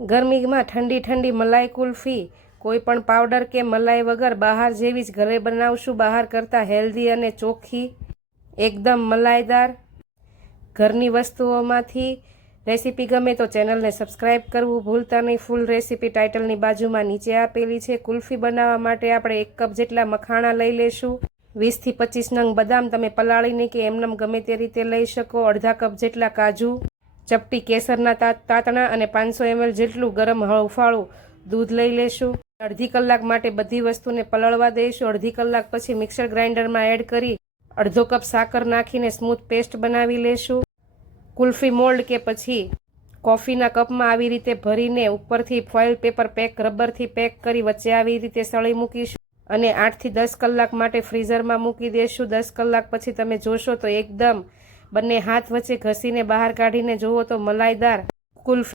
ગરમીમાં ઠંડી ઠંડી મલાઈ કુલ્ફી કોઈ પણ પાવડર કે મલાઈ વગર બહાર જેવી જ ઘરે બનાવશું. બહાર કરતાં હેલ્ધી અને ચોખ્ખી, એકદમ મલાઈદાર ઘરની વસ્તુઓમાંથી. રેસીપી ગમે તો ચેનલને સબસ્ક્રાઈબ કરવું ભૂલતા નહીં. ફૂલ રેસીપી ટાઇટલની બાજુમાં નીચે આપેલી છે. કુલ્ફી બનાવવા માટે આપણે 1 કપ જેટલા મખાણા લઈ લેશું. 20 થી 25 નંગ બદામ તમે પલાળીને કે એમનેમ ગમે તે રીતે લઈ શકો. અડધા કપ જેટલા કાજુ, ચપટી કેસરના તાતણા અને 500 ml જેટલું ગરમ હૂંફાળું દૂધ લઈ લેશું. અડધી કલાક માટે બધી વસ્તુને પલળવા દઈશું. અડધી કલાક પછી મિક્સર ગ્રાઇન્ડરમાં એડ કરી અડધો કપ સાકર નાખીને સ્મૂથ પેસ્ટ બનાવી લેશું. કુલ્ફી મોલ્ડ કે પછી કોફીના કપમાં આવી રીતે ભરીને ઉપરથી ફોઇલ પેપર પેક રબરથી પેક કરી વચ્ચે આવી રીતે સળી મૂકીશું અને 8 થી 10 કલાક માટે ફ્રીઝરમાં મૂકી દેશું. 10 કલાક પછી તમે જોશો તો એકદમ બંને હાથ વચ્ચે ઘસીને બહાર કાઢીને જુઓ તો મલાઈદાર કુલ્ફી